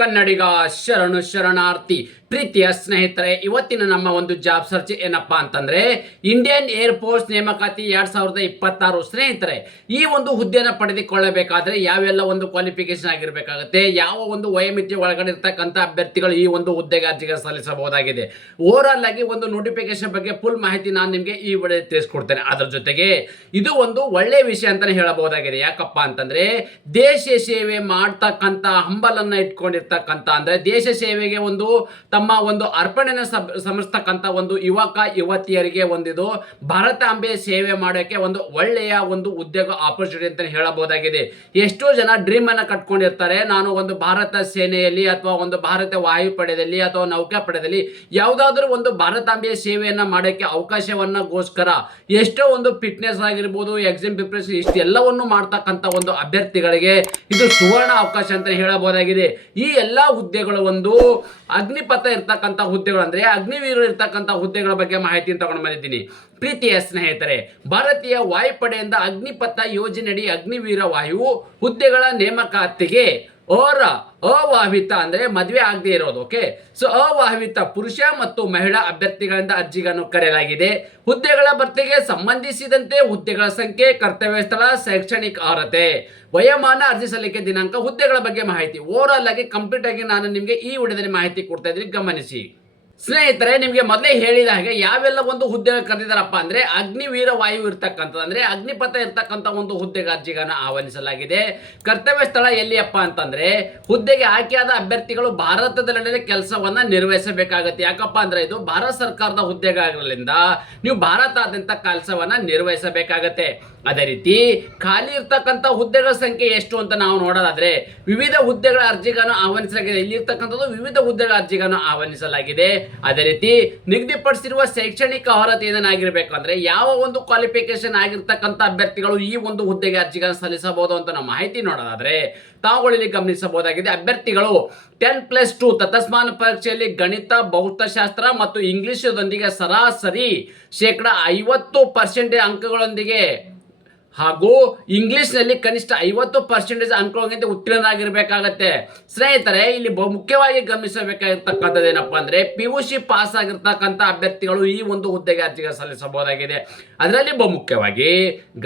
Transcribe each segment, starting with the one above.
ಕನ್ನಡಿಗ ಶರಣು ಶರಣಾರ್ಥಿ. ಪ್ರೀತಿಯ ಸ್ನೇಹಿತರೆ, ಇವತ್ತಿನ ನಮ್ಮ ಒಂದು ಜಾಬ್ ಸರ್ಚ್ ಏನಪ್ಪಾ ಅಂತಂದ್ರೆ ಇಂಡಿಯನ್ ಏರ್ ಫೋರ್ಸ್ ನೇಮಕಾತಿ 2026. ಸ್ನೇಹಿತರೆ, ಈ ಒಂದು ಹುದ್ದೆಯನ್ನು ಪಡೆದುಕೊಳ್ಳಬೇಕಾದ್ರೆ ಯಾವೆಲ್ಲ ಒಂದು ಕ್ವಾಲಿಫಿಕೇಶನ್ ಆಗಿರಬೇಕಾಗುತ್ತೆ, ಯಾವ ಒಂದು ವಯೋಮಿತಿ ಒಳಗಡೆ ಇರ್ತಕ್ಕಂಥ ಅಭ್ಯರ್ಥಿಗಳು ಈ ಒಂದು ಹುದ್ದೆಗೆ ಅರ್ಜಿಗೆ ಸಲ್ಲಿಸಬಹುದಾಗಿದೆ. ಓವರ್ ಆಲ್ ಆಗಿ ಒಂದು ನೋಟಿಫಿಕೇಶನ್ ಬಗ್ಗೆ ಫುಲ್ ಮಾಹಿತಿ ನಾನು ನಿಮಗೆ ಈ ವಿಡಿಯೋ ತಿಳಿಸ್ಕೊಡ್ತೇನೆ. ಅದರ ಜೊತೆಗೆ ಇದು ಒಂದು ಒಳ್ಳೆ ವಿಷಯ ಅಂತಾನೆ ಹೇಳಬಹುದಾಗಿದೆ. ಯಾಕಪ್ಪ ಅಂತಂದ್ರೆ ದೇಶ ಸೇವೆ ಮಾಡ್ತಕ್ಕಂಥ ಹಂಬಲನ್ನ ಇಟ್ಕೊಂಡಿರ್ತಕ್ಕಂಥ, ಅಂದ್ರೆ ದೇಶ ಸೇವೆಗೆ ಒಂದು ತಮ್ಮ ಒಂದು ಅರ್ಪಣೆನ ಸಮಿಸ್ತಕ್ಕಂಥ ಒಂದು ಯುವಕ ಯುವತಿಯರಿಗೆ ಒಂದಿದು ಭಾರತಾಂಬೆ ಸೇವೆ ಮಾಡೋಕೆ ಒಂದು ಒಳ್ಳೆಯ ಒಂದು ಉದ್ಯೋಗ ಆಪರ್ಚುನಿಟಿ ಅಂತ ಹೇಳಬಹುದಾಗಿದೆ. ಎಷ್ಟೋ ಜನ ಡ್ರೀಮ್ ಅನ್ನ ಕಟ್ಕೊಂಡಿರ್ತಾರೆ, ನಾನು ಒಂದು ಭಾರತ ಸೇನೆಯಲ್ಲಿ ಅಥವಾ ಒಂದು ಭಾರತ ವಾಯುಪಡೆಯಲ್ಲಿ ಅಥವಾ ನೌಕಾಪಡೆಯಲ್ಲಿ ಯಾವುದಾದ್ರೂ ಒಂದು ಭಾರತಾಂಬೆಯ ಸೇವೆಯನ್ನ ಮಾಡೋಕೆ ಅವಕಾಶವನ್ನಗೋಸ್ಕರ ಎಷ್ಟೋ ಒಂದು ಫಿಟ್ನೆಸ್ ಆಗಿರ್ಬೋದು, ಎಕ್ಸಾಮ್ ಪ್ರಿಪರೇಷನ್, ಇಷ್ಟೆಲ್ಲವನ್ನು ಮಾಡ್ತಕ್ಕಂಥ ಒಂದು ಅಭ್ಯರ್ಥಿಗಳಿಗೆ ಇದು ಸುವರ್ಣ ಅವಕಾಶ ಅಂತ ಹೇಳಬಹುದಾಗಿದೆ. ಈ ಎಲ್ಲಾ ಹುದ್ದೆಗಳು ಒಂದು ಅಗ್ನಿಪಥ ಇರ್ತಕ್ಕಂಥ ಹುದ್ದೆಗಳು, ಅಂದ್ರೆ ಅಗ್ನಿವೀರರು ಇರ್ತಕ್ಕಂಥ ಹುದ್ದೆಗಳ ಬಗ್ಗೆ ಮಾಹಿತಿಯನ್ನು ತಗೊಂಡು ಬಂದಿದ್ದೀನಿ. ಪ್ರೀತಿಯ ಸ್ನೇಹಿತರೆ, ಭಾರತೀಯ ವಾಯುಪಡೆಯಿಂದ ಅಗ್ನಿಪಥ ಯೋಜನೆಯಡಿ ಅಗ್ನಿವೀರ ವಾಯು ಹುದ್ದೆಗಳ ನೇಮಕಾತಿಗೆ ಅವಾಹಿತ ಅಂದ್ರೆ ಮದುವೆ ಆಗದೆ ಇರೋದು, ಓಕೆ. ಸೊ ಅವಾಹಿತ ಪುರುಷ ಮತ್ತು ಮಹಿಳಾ ಅಭ್ಯರ್ಥಿಗಳಿಂದ ಅರ್ಜಿಗಳನ್ನು ಕರೆಯಲಾಗಿದೆ. ಹುದ್ದೆಗಳ ಭರ್ತಿಗೆ ಸಂಬಂಧಿಸಿದಂತೆ ಹುದ್ದೆಗಳ ಸಂಖ್ಯೆ, ಕರ್ತವ್ಯ ಸ್ಥಳ, ಶೈಕ್ಷಣಿಕ ಅರ್ಹತೆ, ವಯೋಮಾನ, ಅರ್ಜಿ ಸಲ್ಲಿಕೆ ದಿನಾಂಕ, ಹುದ್ದೆಗಳ ಬಗ್ಗೆ ಮಾಹಿತಿ ಓವರ್ ಆಲ್ ಆಗಿ ಕಂಪ್ಲೀಟ್ ಆಗಿ ನಾನು ನಿಮಗೆ ಈ ವಿಡಿಯೋದಲ್ಲಿ ಮಾಹಿತಿ ಕೊಡ್ತಾ ಇದ್ದೀನಿ, ಗಮನಿಸಿ. ಸ್ನೇಹಿತರೆ, ನಿಮಗೆ ಮೊದಲೇ ಹೇಳಿದ ಹಾಗೆ ಯಾವೆಲ್ಲ ಒಂದು ಹುದ್ದೆಗಳು ಕರೆದಿದ್ದಾರಪ್ಪ ಅಂದ್ರೆ ಅಗ್ನಿವೀರ ವಾಯು ಇರ್ತಕ್ಕಂಥದ್ದು, ಅಂದ್ರೆ ಅಗ್ನಿಪಥ ಇರ್ತಕ್ಕಂಥ ಒಂದು ಹುದ್ದೆಗೆ ಅರ್ಜಿಗಳನ್ನು ಆಹ್ವಾನಿಸಲಾಗಿದೆ. ಕರ್ತವ್ಯ ಸ್ಥಳ ಎಲ್ಲಿಯಪ್ಪ ಅಂತಂದ್ರೆ ಹುದ್ದೆಗೆ ಆಯ್ಕೆಯಾದ ಅಭ್ಯರ್ಥಿಗಳು ಭಾರತದಲ್ಲೇ ಕೆಲಸವನ್ನ ನಿರ್ವಹಿಸಬೇಕಾಗತ್ತೆ. ಯಾಕಪ್ಪ ಅಂದ್ರೆ ಇದು ಭಾರತ ಸರ್ಕಾರದ ಹುದ್ದೆಗಾಗಿರೋದ್ರಿಂದ ನೀವು ಭಾರತಾದ್ಯಂತ ಕೆಲಸವನ್ನ ನಿರ್ವಹಿಸಬೇಕಾಗತ್ತೆ. ಅದೇ ರೀತಿ ಖಾಲಿ ಇರ್ತಕ್ಕಂಥ ಹುದ್ದೆಗಳ ಸಂಖ್ಯೆ ಎಷ್ಟು ಅಂತ ನಾವು ನೋಡೋದಾದ್ರೆ ವಿವಿಧ ಹುದ್ದೆಗಳ ಅರ್ಜಿಗಳನ್ನು ಆಹ್ವಾನಿಸಲಾಗಿದೆ. ಇಲ್ಲಿ ಇರ್ತಕ್ಕಂಥದ್ದು ವಿವಿಧ ಹುದ್ದೆಗಳ ಅರ್ಜಿಗಳನ್ನು ಆಹ್ವಾನಿಸಲಾಗಿದೆ. ಅದೇ ರೀತಿ ನಿಗದಿಪಡಿಸಿರುವ ಶೈಕ್ಷಣಿಕ ಅರ್ಹತೆ ಏನಾಗಿರ್ಬೇಕು ಅಂದ್ರೆ ಯಾವ ಒಂದು ಕ್ವಾಲಿಫಿಕೇಶನ್ ಆಗಿರ್ತಕ್ಕಂಥ ಅಭ್ಯರ್ಥಿಗಳು ಈ ಒಂದು ಹುದ್ದೆಗೆ ಅರ್ಜಿಗಳನ್ನು ಸಲ್ಲಿಸಬಹುದು ಅಂತ ನಾವು ಮಾಹಿತಿ ನೋಡೋದಾದ್ರೆ ತಾವುಗಳಲ್ಲಿ ಗಮನಿಸಬಹುದಾಗಿದೆ. ಅಭ್ಯರ್ಥಿಗಳು 10+2 ತತ್ಸಮಾನ ಪರೀಕ್ಷೆಯಲ್ಲಿ ಗಣಿತ, ಭೌತಶಾಸ್ತ್ರ ಮತ್ತು ಇಂಗ್ಲಿಷದೊಂದಿಗೆ ಸರಾಸರಿ 50% ಅಂಕಗಳೊಂದಿಗೆ ಹಾಗೂ ಇಂಗ್ಲಿಷ್ನಲ್ಲಿ ಕನಿಷ್ಠ 50% ಅಂಕಗಳೊಂದಿಗೆ ಉತ್ತೀರ್ಣರಾಗಿರ್ಬೇಕಾಗತ್ತೆ. ಸ್ನೇಹಿತರೆ, ಇಲ್ಲಿ ಮುಖ್ಯವಾಗಿ ಗಮನಿಸಬೇಕಾಗಿರ್ತಕ್ಕಂಥದ್ದು ಏನಪ್ಪಾ ಅಂದ್ರೆ PUC ಪಾಸ್ ಆಗಿರ್ತಕ್ಕಂಥ ಅಭ್ಯರ್ಥಿಗಳು ಈ ಒಂದು ಹುದ್ದೆಗೆ ಅರ್ಜಿಗೆ ಸಲ್ಲಿಸಬಹುದಾಗಿದೆ. ಅದರಲ್ಲಿ ಮುಖ್ಯವಾಗಿ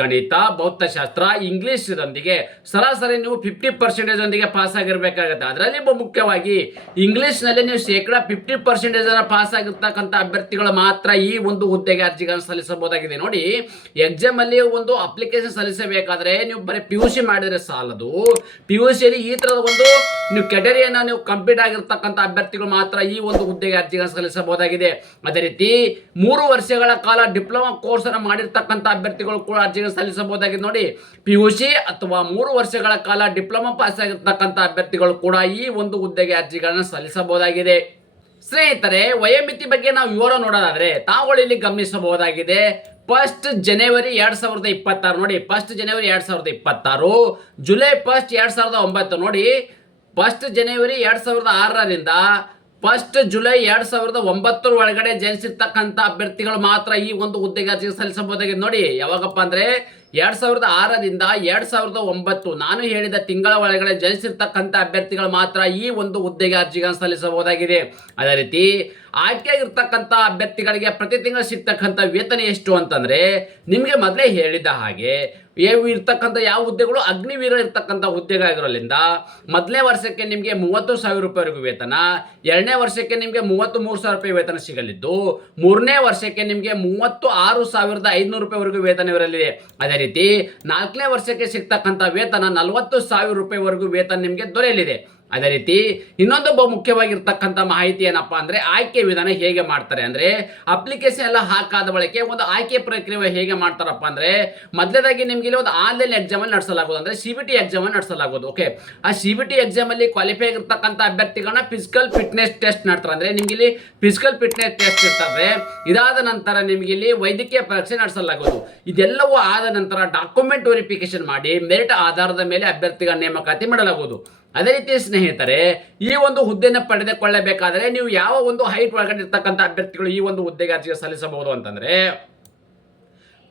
ಗಣಿತ, ಭೌತಶಾಸ್ತ್ರ, ಇಂಗ್ಲಿಷ್ದೊಂದಿಗೆ ಸರಾಸರಿ ನೀವು 50% ಒಂದಿಗೆ ಪಾಸ್ ಆಗಿರ್ಬೇಕಾಗತ್ತೆ. ಅದರಲ್ಲಿ ಮುಖ್ಯವಾಗಿ ಇಂಗ್ಲಿಷ್ನಲ್ಲಿ ನೀವು 50% ಪಾಸ್ ಆಗಿರ್ತಕ್ಕಂಥ ಅಭ್ಯರ್ಥಿಗಳು ಮಾತ್ರ ಈ ಒಂದು ಹುದ್ದೆಗೆ ಅರ್ಜಿಗಳನ್ನು ಸಲ್ಲಿಸಬಹುದಾಗಿದೆ. ನೋಡಿ, ಎಕ್ಸಾಮ್ ಅಲ್ಲಿ ಒಂದು ಅಪ್ಲಿಕೇಶನ್ ಸಲ್ಲಿಸಬೇಕಾದ್ರೆ ನೀವು ಬರೀ PUC ಮಾಡಿದ್ರೆ ಸಾಲದು. PUC ಅಲ್ಲಿ ಈ ತರದ ಒಂದು ನೀವು ಕೆಟಗರಿಯನ್ನ ನೀವು ಕಂಪ್ಲೀಟ್ ಆಗಿರ್ತಕ್ಕಂಥ ಅಭ್ಯರ್ಥಿಗಳು ಮಾತ್ರ ಈ ಒಂದು ಹುದ್ದೆಗೆ ಅರ್ಜಿಗಳನ್ನು ಸಲ್ಲಿಸಬಹುದಾಗಿದೆ. ಅದೇ ರೀತಿ 3 ವರ್ಷಗಳ ಕಾಲ ಡಿಪ್ಲೊಮಾ ಕೋರ್ಸ್ ಅನ್ನು ಮಾಡಿರ್ತಕ್ಕಂಥ ಅಭ್ಯರ್ಥಿಗಳು ಕೂಡ ಅರ್ಜಿಗಳನ್ನು ಸಲ್ಲಿಸಬಹುದಾಗಿದೆ. ನೋಡಿ, PUC ಅಥವಾ 3 ವರ್ಷಗಳ ಕಾಲ ಡಿಪ್ಲೊಮಾ ಪಾಸ್ ಆಗಿರ್ತಕ್ಕಂಥ ಅಭ್ಯರ್ಥಿಗಳು ಕೂಡ ಈ ಒಂದು ಹುದ್ದೆಗೆ ಅರ್ಜಿಗಳನ್ನು ಸಲ್ಲಿಸಬಹುದಾಗಿದೆ. ಸ್ನೇಹಿತರೆ, ವಯೋಮಿತಿ ಬಗ್ಗೆ ನಾವು ವಿವರ ನೋಡೋದಾದ್ರೆ ತಾವುಗಳು ಇಲ್ಲಿ ಗಮನಿಸಬಹುದಾಗಿದೆ. 1 ಜನವರಿ 2026 ನೋಡಿ, 1 ಜನವರಿ 2026, ಜುಲೈ 1, 2009 ನೋಡಿ, 1 ಜನವರಿ 2006ರಿಂದ 1 ಜುಲೈ 2009 ಒಳಗಡೆ ಜನಿಸಿರ್ತಕ್ಕಂಥ ಅಭ್ಯರ್ಥಿಗಳು ಮಾತ್ರ ಈ ಒಂದು ಹುದ್ದೆಗೆ ಅರ್ಜಿ ಸಲ್ಲಿಸಬಹುದಾಗಿದೆ. ನೋಡಿ, ಯಾವಾಗಪ್ಪ ಅಂದ್ರೆ 2006ರಿಂದ 2009 ನಾನು ಹೇಳಿದ ತಿಂಗಳ ಒಳಗಡೆ ಜನಿಸಿರ್ತಕ್ಕಂಥ ಅಭ್ಯರ್ಥಿಗಳು ಮಾತ್ರ ಈ ಒಂದು ಹುದ್ದೆಗೆ ಅರ್ಜಿಗಳನ್ನು ಸಲ್ಲಿಸಬಹುದಾಗಿದೆ. ಅದೇ ರೀತಿ ಆಯ್ಕೆಯಾಗಿರ್ತಕ್ಕಂಥ ಅಭ್ಯರ್ಥಿಗಳಿಗೆ ಪ್ರತಿ ತಿಂಗಳು ಸಿಗ್ತಕ್ಕಂಥ ವೇತನ ಎಷ್ಟು ಅಂತಂದ್ರೆ ನಿಮಗೆ ಮೊದಲೇ ಹೇಳಿದ ಹಾಗೆ ಇರ್ತಕ್ಕಂಥ ಯಾವ ಹುದ್ದೆಗಳು ಅಗ್ನಿವೀರ ಇರ್ತಕ್ಕಂಥ ಹುದ್ದೆಗಾಗಿರೋದ್ರಿಂದ ಮೊದಲನೇ ವರ್ಷಕ್ಕೆ ನಿಮಗೆ 30,000 ರೂಪಾಯಿವರೆಗೂ ವೇತನ, 2ನೇ ವರ್ಷಕ್ಕೆ ನಿಮಗೆ 33,000 ರೂಪಾಯಿ ವೇತನ ಸಿಗಲಿದ್ದು, 3ನೇ ವರ್ಷಕ್ಕೆ ನಿಮಗೆ 36,500 ರೂಪಾಯಿವರೆಗೂ ವೇತನವಿರಲಿದೆ. ಅದೇ ರೀತಿ 4ನೇ ವರ್ಷಕ್ಕೆ ಸಿಗ್ತಕ್ಕಂಥ ವೇತನ 40,000 ರೂಪಾಯಿವರೆಗೂ ವೇತನ ನಿಮಗೆ ದೊರೆಯಲಿದೆ. ಅದೇ ರೀತಿ ಇನ್ನೊಂದು ಬಹುಮುಖ್ಯವಾಗಿರ್ತಕ್ಕಂಥ ಮಾಹಿತಿ ಏನಪ್ಪಾ ಅಂದ್ರೆ ಆಯ್ಕೆ ವಿಧಾನ ಹೇಗೆ ಮಾಡ್ತಾರೆ ಅಂದ್ರೆ ಅಪ್ಲಿಕೇಶನ್ ಎಲ್ಲ ಹಾಕಾದ ಬಳಿಕೆ ಒಂದು ಆಯ್ಕೆ ಪ್ರಕ್ರಿಯೆ ಹೇಗೆ ಮಾಡ್ತಾರಪ್ಪ ಅಂದ್ರೆ ಮೊದಲನೇದಾಗಿ ನಿಮ್ಗೆ ಇಲ್ಲಿ ಒಂದು ಆನ್ಲೈನ್ ಎಕ್ಸಾಮ್ ಅಲ್ಲಿ ನಡೆಸಲಾಗುವುದು, ಅಂದ್ರೆ CBT ಎಕ್ಸಾಮ್ ಅನ್ನು ನಡೆಸಲಾಗುವುದು. ಓಕೆ, ಆ CBT ಎಕ್ಸಾಮ್ ಅಲ್ಲಿ ಕ್ವಾಲಿಫೈ ಆಗಿರ್ತಕ್ಕಂಥ ಅಭ್ಯರ್ಥಿಗಳನ್ನ ಫಿಸಿಕಲ್ ಫಿಟ್ನೆಸ್ ಟೆಸ್ಟ್ ಮಾಡ್ತಾರೆ. ಅಂದ್ರೆ ನಿಮ್ಗೆ ಇಲ್ಲಿ ಫಿಸಿಕಲ್ ಫಿಟ್ನೆಸ್ ಟೆಸ್ಟ್ ಇರ್ತವೆ. ಇದಾದ ನಂತರ ನಿಮ್ಗೆ ಇಲ್ಲಿ ವೈದ್ಯಕೀಯ ಪರೀಕ್ಷೆ ನಡೆಸಲಾಗುವುದು. ಇದೆಲ್ಲವೂ ಆದ ನಂತರ ಡಾಕ್ಯುಮೆಂಟ್ ವೆರಿಫಿಕೇಶನ್ ಮಾಡಿ ಮೆರಿಟ್ ಆಧಾರದ ಮೇಲೆ ಅಭ್ಯರ್ಥಿಗಳ ನೇಮಕಾತಿ ಮಾಡಲಾಗುವುದು. ಅದೇ ರೀತಿ ಸ್ನೇಹಿತರೆ, ಈ ಒಂದು ಹುದ್ದೆಯನ್ನು ಪಡೆದುಕೊಳ್ಳಬೇಕಾದ್ರೆ ನೀವು ಯಾವ ಒಂದು ಹೈಟ್ ಒಳಗಡೆ ಇರ್ತಕ್ಕಂಥ ಅಭ್ಯರ್ಥಿಗಳು ಈ ಒಂದು ಹುದ್ದೆಗೆ ಅರ್ಜಿಗೆ ಸಲ್ಲಿಸಬಹುದು ಅಂತಂದ್ರೆ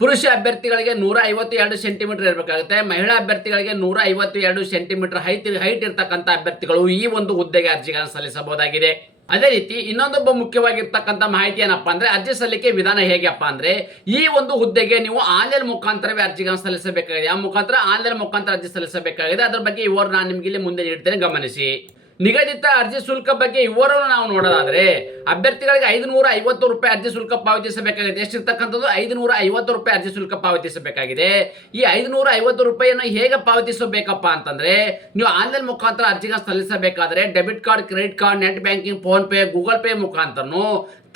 ಪುರುಷ ಅಭ್ಯರ್ಥಿಗಳಿಗೆ 152 ಸೆಂಟಿಮೀಟರ್ ಇರಬೇಕಾಗುತ್ತೆ. ಮಹಿಳಾ ಅಭ್ಯರ್ಥಿಗಳಿಗೆ 152 ಸೆಂಟಿಮೀಟರ್ ಹೈಟ್ ಇರ್ತಕ್ಕಂಥ ಅಭ್ಯರ್ಥಿಗಳು ಈ ಒಂದು ಹುದ್ದೆಗೆ ಅರ್ಜಿಗಳನ್ನು ಸಲ್ಲಿಸಬಹುದಾಗಿದೆ. ಅದೇ ರೀತಿ ಇನ್ನೊಂದೊಬ್ಬ ಮುಖ್ಯವಾಗಿರ್ತಕ್ಕಂಥ ಮಾಹಿತಿ ಏನಪ್ಪಾ ಅಂದ್ರೆ ಅರ್ಜಿ ಸಲ್ಲಿಕೆ ವಿಧಾನ ಹೇಗಪ್ಪ ಅಂದ್ರೆ ಈ ಒಂದು ಹುದ್ದೆಗೆ ನೀವು ಆನ್ಲೈನ್ ಮುಖಾಂತರವೇ ಅರ್ಜಿಗಳನ್ನು ಸಲ್ಲಿಸಬೇಕಾಗಿದೆ. ಆ ಮುಖಾಂತರ ಆನ್ಲೈನ್ ಮುಖಾಂತರ ಅರ್ಜಿ ಸಲ್ಲಿಸಬೇಕಾಗಿದೆ. ಅದರ ಬಗ್ಗೆ ಇವರು ನಾನು ನಿಮಗೆ ಇಲ್ಲಿ ಮುಂದೆ ನೀಡ್ತೇನೆ, ಗಮನಿಸಿ. ನಿಗದಿತ ಅರ್ಜಿ ಶುಲ್ಕ ಬಗ್ಗೆ ಇವರನ್ನು ನಾವು ನೋಡೋದಾದ್ರೆ ಅಭ್ಯರ್ಥಿಗಳಿಗೆ 550 ರೂಪಾಯಿ ಅರ್ಜಿ ಶುಲ್ಕ ಪಾವತಿಸಬೇಕಾಗಿದೆ. ಎಷ್ಟಿರ್ತಕ್ಕಂಥದ್ದು 550 ರೂಪಾಯಿ ಅರ್ಜಿ ಶುಲ್ಕ ಪಾವತಿಸಬೇಕಾಗಿದೆ. ಈ 550 ರೂಪಾಯಿಯನ್ನು ಹೇಗೆ ಪಾವತಿಸಬೇಕಪ್ಪ ಅಂತಂದ್ರೆ ನೀವು ಆನ್ಲೈನ್ ಮುಖಾಂತರ ಅರ್ಜಿಗಳನ್ನು ಸಲ್ಲಿಸಬೇಕಾದ್ರೆ debit card, credit card, net banking, PhonePe, Google Pay ಮುಖಾಂತರನು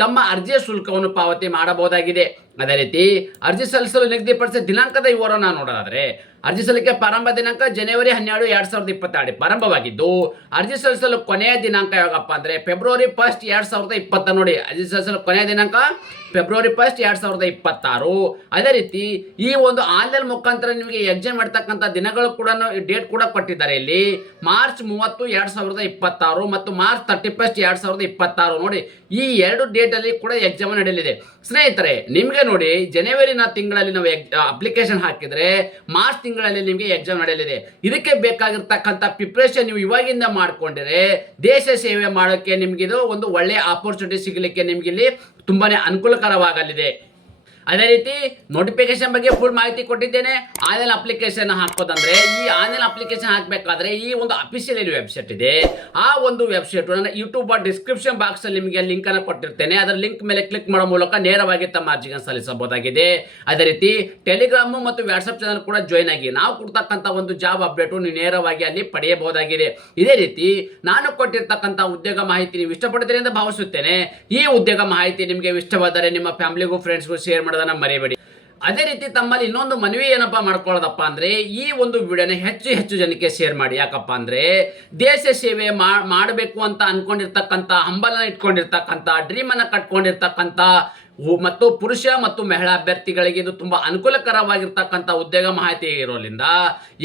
ತಮ್ಮ ಅರ್ಜಿಯ ಶುಲ್ಕವನ್ನು ಪಾವತಿ ಮಾಡಬಹುದಾಗಿದೆ. ಅದೇ ರೀತಿ ಅರ್ಜಿ ಸಲ್ಲಿಸಲು ನಿಗದಿಪಡಿಸಿದ ದಿನಾಂಕದ ವಿವರವನ್ನು ನೋಡೋದಾದ್ರೆ ಅರ್ಜಿ ಸಲ್ಲಿಕೆ ಪ್ರಾರಂಭ ದಿನಾಂಕ ಜನವರಿ 12, 2022 ಪ್ರಾರಂಭವಾಗಿದ್ದು ಅರ್ಜಿ ಸಲ್ಲಿಸಲು ಕೊನೆಯ ದಿನಾಂಕ ಯಾವಾಗಪ್ಪ ಅಂದ್ರೆ ಫೆಬ್ರವರಿ 1, 2020 ನೋಡಿ. ಅರ್ಜಿ ಸಲ್ಲಿಸಲು ಕೊನೆಯ ದಿನಾಂಕ ಫೆಬ್ರವರಿ 1, 2026. ಅದೇ ರೀತಿ ಈ ಒಂದು ಆನ್ಲೈನ್ ಮುಖಾಂತರ ನಿಮಗೆ ಎಕ್ಸಾಮ್ ಮಾಡ್ತಕ್ಕಂಥ ದಿನಗಳು ಕೂಡ ಡೇಟ್ ಕೂಡ ಕೊಟ್ಟಿದ್ದಾರೆ ಇಲ್ಲಿ. ಮಾರ್ಚ್ 30, 2026 ಮತ್ತು ಮಾರ್ಚ್ 31, 2026 ನೋಡಿ. ಈ 2 ಡೇಟ್ ಅಲ್ಲಿ ಕೂಡ ಎಕ್ಸಾಮ್ ನಡೆಯಲಿದೆ. ಸ್ನೇಹಿತರೆ ನಿಮಗೆ ನೋಡಿ ಜನವರಿನ ತಿಂಗಳಲ್ಲಿ ನಾವು ಅಪ್ಲಿಕೇಶನ್ ಹಾಕಿದ್ರೆ ಮಾರ್ಚ್ ತಿಂಗಳಲ್ಲಿ ನಿಮಗೆ ಎಕ್ಸಾಮ್ ನಡೆಯಲಿದೆ. ಇದಕ್ಕೆ ಬೇಕಾಗಿರ್ತಕ್ಕಂಥ ಪ್ರಿಪ್ರೇಷನ್ ನೀವು ಇವಾಗಿಂದ ಮಾಡ್ಕೊಂಡಿದ್ರೆ ದೇಶ ಸೇವೆ ಮಾಡೋಕ್ಕೆ ನಿಮ್ಗೆ ಇದು ಒಂದು ಒಳ್ಳೆಯ ಆಪರ್ಚುನಿಟಿ ಸಿಗಲಿಕ್ಕೆ ನಿಮ್ಗೆ ಇಲ್ಲಿ ತುಂಬಾನೇ ಅನುಕೂಲಕರವಾಗಲಿದೆ. ಅದೇ ರೀತಿ ನೋಟಿಫಿಕೇಶನ್ ಬಗ್ಗೆ ಫುಲ್ ಮಾಹಿತಿ ಕೊಟ್ಟಿದ್ದೇನೆ. ಆನ್ಲೈನ್ ಅಪ್ಲಿಕೇಶನ್ ಹಾಕೋದಂದ್ರೆ ಈ ಆನ್ಲೈನ್ ಅಪ್ಲಿಕೇಶನ್ ಹಾಕಬೇಕಾದ್ರೆ ಈ ಒಂದು ಅಫಿಷಿಯಲ್ ವೆಬ್ಸೈಟ್ ಇದೆ. ಆ ಒಂದು ವೆಬ್ಸೈಟ್ ನನ್ನ ಯೂಟ್ಯೂಬ್ ಡಿಸ್ಕ್ರಿಪ್ಷನ್ ಬಾಕ್ಸ್ ಅಲ್ಲಿ ನಿಮಗೆ ಲಿಂಕ್ ಅನ್ನು ಕೊಟ್ಟಿರ್ತೇನೆ. ಅದರ ಲಿಂಕ್ ಮೇಲೆ ಕ್ಲಿಕ್ ಮಾಡೋ ಮೂಲಕ ನೇರವಾಗಿ ತಮ್ಮ ಅರ್ಜಿಗಳನ್ನು ಸಲ್ಲಿಸಬಹುದಾಗಿದೆ. ಅದೇ ರೀತಿ ಟೆಲಿಗ್ರಾಮ್ ಮತ್ತು ವಾಟ್ಸ್ಆಪ್ ಚಾನಲ್ ಕೂಡ ಜಾಯ್ನ್ ಆಗಿ ನಾವು ಕೊಡ್ತಕ್ಕಂಥ ಒಂದು ಜಾಬ್ ಅಪ್ಡೇಟ್ ನೀವು ನೇರವಾಗಿ ಅಲ್ಲಿ ಪಡೆಯಬಹುದಾಗಿದೆ. ಇದೇ ರೀತಿ ನಾನು ಕೊಟ್ಟಿರ್ತಕ್ಕಂಥ ಉದ್ಯೋಗ ಮಾಹಿತಿ ನೀವು ಇಷ್ಟಪಡ್ತೀರಿ ಎಂದು ಭಾವಿಸುತ್ತೇನೆ. ಈ ಉದ್ಯೋಗ ಮಾಹಿತಿ ನಿಮಗೆ ಇಷ್ಟವಾದರೆ ನಿಮ್ಮ ಫ್ಯಾಮಿಲಿಗೂ ಫ್ರೆಂಡ್ಸ್ಗೂ ಶೇರ್ ಮಾಡೋದನ್ನ ಮರೆಯಬೇಡಿ. ಅದೇ ರೀತಿ ತಮ್ಮಲ್ಲಿ ಇನ್ನೊಂದು ಮನವಿ ಏನಪ್ಪಾ ಮಾಡ್ಕೊಳ್ಳೋದಪ್ಪ ಅಂದ್ರೆ ಈ ಒಂದು ವಿಡಿಯೋನ ಹೆಚ್ಚು ಜನಕ್ಕೆ ಶೇರ್ ಮಾಡಿ. ಯಾಕಪ್ಪ ಅಂದ್ರೆ ದೇಶ ಸೇವೆ ಮಾಡಬೇಕು ಅಂತ ಅನ್ಕೊಂಡಿರ್ತಕ್ಕಂಥ, ಹಂಬಲನ ಇಟ್ಕೊಂಡಿರ್ತಕ್ಕಂಥ, ಡ್ರೀಮ್ ಅನ್ನ ಕಟ್ಕೊಂಡಿರ್ತಕ್ಕಂಥ ಮತ್ತು ಪುರುಷ ಮತ್ತು ಮಹಿಳಾ ಅಭ್ಯರ್ಥಿಗಳಿಗೆ ಇದು ತುಂಬಾ ಅನುಕೂಲಕರವಾಗಿರ್ತಕ್ಕಂಥ ಉದ್ಯೋಗ ಮಾಹಿತಿ ಇರೋದ್ರಿಂದ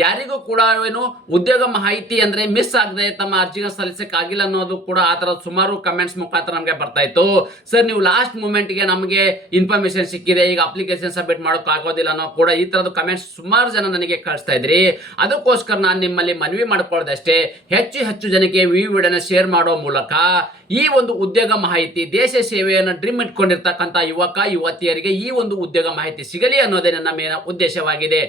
ಯಾರಿಗೂ ಕೂಡ ಏನು ಉದ್ಯೋಗ ಮಾಹಿತಿ ಅಂದ್ರೆ ಮಿಸ್ ಆಗದೆ ತಮ್ಮ ಅರ್ಜಿನ ಸಲ್ಲಿಸಕ್ಕಾಗಿಲ್ಲ ಅನ್ನೋದು ಕೂಡ ಆ ಥರ ಸುಮಾರು ಕಮೆಂಟ್ಸ್ ಮುಖಾಂತರ ನಮಗೆ ಬರ್ತಾ ಇತ್ತು. ಸರ್ ನೀವು ಲಾಸ್ಟ್ ಮೂಮೆಂಟ್ಗೆ ನಮಗೆ ಇನ್ಫಾರ್ಮೇಶನ್ ಸಿಕ್ಕಿದೆ, ಈಗ ಅಪ್ಲಿಕೇಶನ್ ಸಬ್ಮಿಟ್ ಮಾಡೋಕೆ ಆಗೋದಿಲ್ಲ ಅನ್ನೋ ಕೂಡ ಈ ತರದ ಕಮೆಂಟ್ಸ್ ಸುಮಾರು ಜನ ನನಗೆ ಕಳಿಸ್ತಾ ಇದ್ರಿ. ಅದಕ್ಕೋಸ್ಕರ ನಾನು ನಿಮ್ಮಲ್ಲಿ ಮನವಿ ಮಾಡ್ಕೊಳ್ಳೋದಷ್ಟೇ, ಹೆಚ್ಚು ಜನಕ್ಕೆ ಈ ವಿಡಿಯೋನ ಶೇರ್ ಮಾಡೋ ಮೂಲಕ ಈ ಒಂದು ಉದ್ಯೋಗ ಮಾಹಿತಿ, ದೇಶ ಸೇವೆಯನ್ನು ಡ್ರೀಮ್ ಇಟ್ಕೊಂಡಿರ್ತಕ್ಕಂಥ ಯುವಕ ಯುವತಿಯರಿಗೆ ಈ ಒಂದು ಉದ್ಯೋಗ ಮಾಹಿತಿ ಸಿಗಲಿ ಅನ್ನೋದೇ ನನ್ನ ಮೇನ ಉದ್ದೇಶವಾಗಿದೆ.